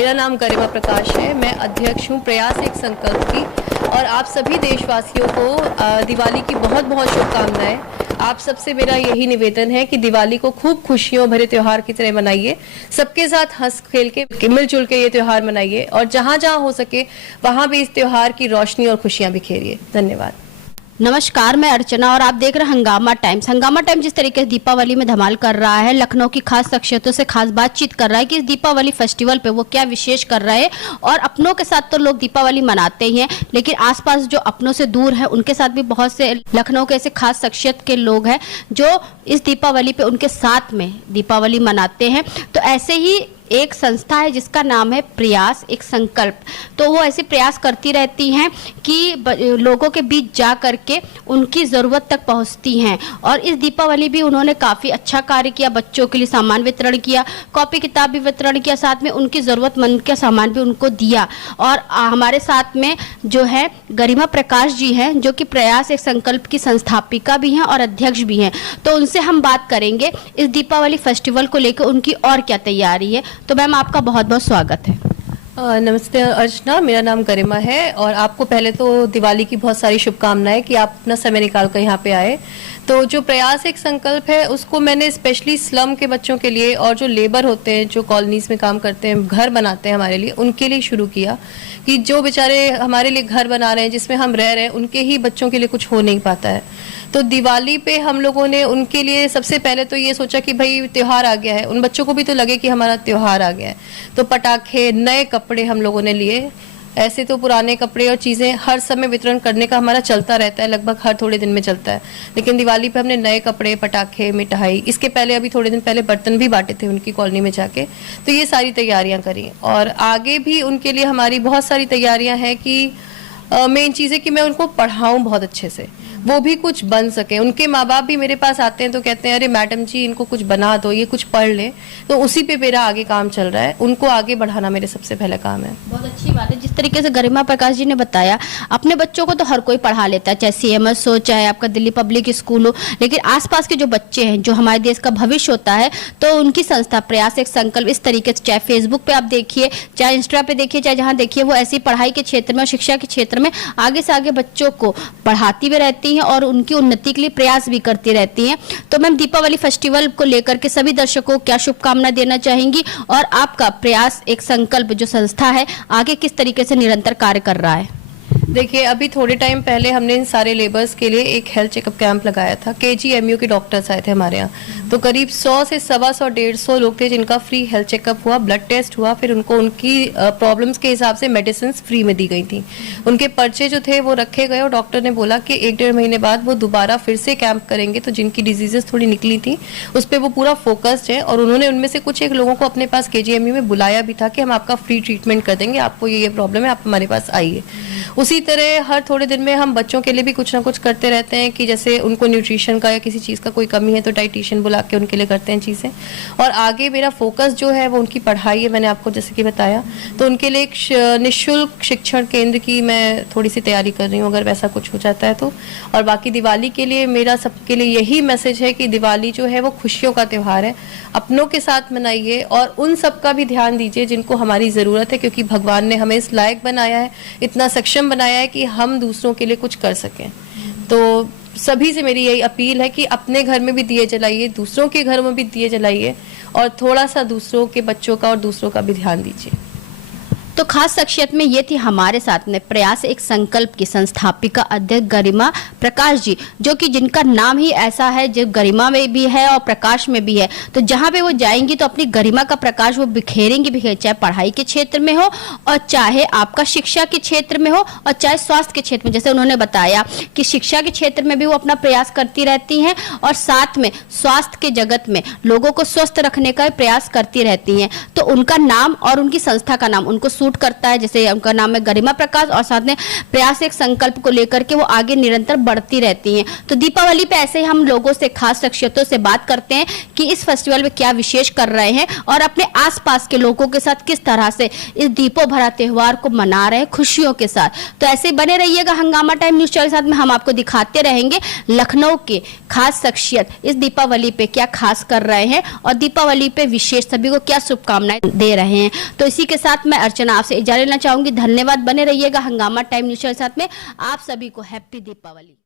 मेरा नाम गरिमा प्रकाश है। मैं अध्यक्ष हूँ प्रयास एक संकल्प की, और आप सभी देशवासियों को दिवाली की बहुत बहुत शुभकामनाएं। आप सबसे मेरा यही निवेदन है कि दिवाली को खूब खुशियों भरे त्योहार की तरह मनाइए, सबके साथ हंस खेल के मिलजुल के ये त्योहार मनाइए, और जहाँ जहाँ हो सके वहाँ भी इस त्योहार की रोशनी और खुशियाँ बिखेरिए। धन्यवाद। नमस्कार, मैं अर्चना और आप देख रहे हैं हंगामा टाइम्स। हंगामा टाइम्स जिस तरीके से दीपावली में धमाल कर रहा है, लखनऊ की खास शख्सियतों से खास बातचीत कर रहा है कि इस दीपावली फेस्टिवल पे वो क्या विशेष कर रहे हैं। और अपनों के साथ तो लोग दीपावली मनाते ही हैं, लेकिन आसपास जो अपनों से दूर है उनके साथ भी बहुत से लखनऊ के ऐसे खास शख्सियत के लोग हैं जो इस दीपावली पे उनके साथ में दीपावली मनाते हैं। तो ऐसे ही एक संस्था है जिसका नाम है प्रयास एक संकल्प। तो वो ऐसे प्रयास करती रहती हैं कि लोगों के बीच जा करके उनकी ज़रूरत तक पहुंचती हैं। और इस दीपावली भी उन्होंने काफ़ी अच्छा कार्य किया, बच्चों के लिए सामान वितरण किया, कॉपी किताब भी वितरण किया, साथ में उनकी ज़रूरतमंद का सामान भी उनको दिया। और हमारे साथ में जो है गरिमा प्रकाश जी हैं, जो कि प्रयास एक संकल्प की संस्थापिका भी हैं और अध्यक्ष भी हैं। तो उनसे हम बात करेंगे इस दीपावली फेस्टिवल को लेकर उनकी और क्या तैयारी है। तो मैम, आपका बहुत बहुत स्वागत है। नमस्ते अर्चना, मेरा नाम गरिमा है, और आपको पहले तो दिवाली की बहुत सारी शुभकामनाएं कि आप अपना समय निकाल कर यहाँ पे आए। तो जो प्रयास एक संकल्प है उसको मैंने स्पेशली स्लम के बच्चों के लिए और जो लेबर होते हैं, जो कॉलोनीज में काम करते हैं, घर बनाते हैं हमारे लिए, उनके लिए शुरू किया कि जो बेचारे हमारे लिए घर बना रहे हैं, जिसमें हम रह रहे हैं, उनके ही बच्चों के लिए कुछ हो नहीं पाता है। तो दिवाली पे हम लोगों ने उनके लिए सबसे पहले तो ये सोचा कि भाई त्योहार आ गया है, उन बच्चों को भी तो लगे कि हमारा त्योहार आ गया है। तो पटाखे, नए कपड़े हम लोगों ने लिए। ऐसे तो पुराने कपड़े और चीज़ें हर समय वितरण करने का हमारा चलता रहता है, लगभग हर थोड़े दिन में चलता है, लेकिन दिवाली पे हमने नए कपड़े, पटाखे, मिठाई, इसके पहले अभी थोड़े दिन पहले बर्तन भी बांटे थे उनकी कॉलोनी में जाके। तो ये सारी तैयारियां करी, और आगे भी उनके लिए हमारी बहुत सारी तैयारियां हैं कि मेन चीज़ है कि मैं उनको पढ़ाऊँ बहुत अच्छे से, वो भी कुछ बन सके। उनके माँ बाप भी मेरे पास आते हैं तो कहते हैं अरे मैडम जी इनको कुछ बना दो, ये कुछ पढ़ ले। तो उसी पे मेरा आगे काम चल रहा है, उनको आगे बढ़ाना मेरे सबसे पहला काम है। बहुत अच्छी बात है। जिस तरीके से गरिमा प्रकाश जी ने बताया, अपने बच्चों को तो हर कोई पढ़ा लेता है, चाहे CMS हो, चाहे आपका दिल्ली पब्लिक स्कूल हो, लेकिन आसपास के जो बच्चे हैं, जो हमारे देश का भविष्य होता है, तो उनकी संस्था प्रयास एक संकल्प इस तरीके से, चाहे फेसबुक पे आप देखिए, चाहे इंस्टा पे देखिए, चाहे जहाँ देखिए, वो ऐसी पढ़ाई के क्षेत्र में और शिक्षा के क्षेत्र में आगे से आगे बच्चों को पढ़ाती भी रहती हैं और उनकी उन्नति के लिए प्रयास भी करती रहती हैं। तो मैम, दीपावली फेस्टिवल को लेकर के सभी दर्शकों को क्या शुभकामना देना चाहेंगी, और आपका प्रयास एक संकल्प जो संस्था है आगे किस तरीके से निरंतर कार्य कर रहा है? देखिए, अभी थोड़े टाइम पहले हमने इन सारे लेबर्स के लिए एक हेल्थ चेकअप कैंप लगाया था। KGMU के डॉक्टर्स आए थे हमारे यहाँ, तो करीब 100 से 125 150 लोग थे जिनका फ्री हेल्थ चेकअप हुआ, ब्लड टेस्ट हुआ, फिर उनको उनकी प्रॉब्लम्स के हिसाब से मेडिसिन फ्री में दी गई थी। उनके पर्चे जो थे वो रखे गए, और डॉक्टर ने बोला कि 1-1.5 महीने बाद वो दोबारा फिर से कैंप करेंगे। तो जिनकी डिजीजेस थोड़ी निकली थी उस पर वो पूरा फोकस्ड है, और उन्होंने उनमें से कुछ एक लोगों को अपने पास KGMU में बुलाया भी था कि हम आपका फ्री ट्रीटमेंट कर देंगे, आपको ये प्रॉब्लम है, आप हमारे पास आइए। उसी तरह हर थोड़े दिन में हम बच्चों के लिए भी कुछ ना कुछ करते रहते हैं कि जैसे उनको न्यूट्रिशन का या किसी चीज़ का कोई कमी है तो डाइटिशियन बुला के उनके लिए करते हैं चीज़ें। और आगे मेरा फोकस जो है वो उनकी पढ़ाई है, मैंने आपको जैसे कि बताया। तो उनके लिए एक निःशुल्क शिक्षण केंद्र की मैं थोड़ी सी तैयारी कर रही हूँ, अगर वैसा कुछ हो जाता है तो। और बाकी दिवाली के लिए मेरा सबके लिए यही मैसेज है कि दिवाली जो है वो खुशियों का त्यौहार है, अपनों के साथ मनाइए, और उन सब का भी ध्यान दीजिए जिनको हमारी ज़रूरत है, क्योंकि भगवान ने हमें इस लायक बनाया है, इतना सक्षम बनाया है कि हम दूसरों के लिए कुछ कर सकें। तो सभी से मेरी यही अपील है कि अपने घर में भी दिए जलाइए, दूसरों के घर में भी दिए जलाइए, और थोड़ा सा दूसरों के बच्चों का और दूसरों का भी ध्यान दीजिए। तो खास शख्सियत में ये थी हमारे साथ में प्रयास एक संकल्प की संस्थापिका अध्यक्ष गरिमा प्रकाश जी, जो कि जिनका नाम ही ऐसा है, जो गरिमा में भी है और प्रकाश में भी है। तो जहाँ पे वो जाएंगी तो अपनी गरिमा का प्रकाश वो बिखेरेंगी, चाहे पढ़ाई के क्षेत्र में हो, और चाहे आपका शिक्षा के क्षेत्र में हो, और चाहे स्वास्थ्य के क्षेत्र में। जैसे उन्होंने बताया कि शिक्षा के क्षेत्र में भी वो अपना प्रयास करती रहती हैं, और साथ में स्वास्थ्य के जगत में लोगों को स्वस्थ रखने का प्रयास करती रहती हैं। तो उनका नाम और उनकी संस्था का नाम उनको सूट करता है, जैसे उनका नाम है गरिमा प्रकाश, और साथ में प्रयास एक संकल्प को लेकर के वो आगे निरंतर बढ़ती रहती हैं। तो दीपावली पे ऐसे ही हम लोगों से, खास शख्सियतों से बात करते हैं कि इस फेस्टिवल में क्या विशेष कर रहे हैं और अपने आसपास के लोगों के साथ किस तरह से इस दीपों भरा त्योहार को मना रहे हैं खुशियों के साथ। तो ऐसे ही बने रहिएगा हंगामा टाइम न्यूज चैनल के साथ में, हम आपको दिखाते रहेंगे लखनऊ के खास शख्सियत इस दीपावली पे क्या खास कर रहे हैं और दीपावली पे विशेष सभी को क्या शुभकामनाएं दे रहे हैं। तो इसी के साथ मैं अर्चना आपसे इजाजत लेना चाहूंगी। धन्यवाद, बने रहिएगा हंगामा टाइम न्यूज चैनल के साथ में। आप सभी को हैप्पी दीपावली।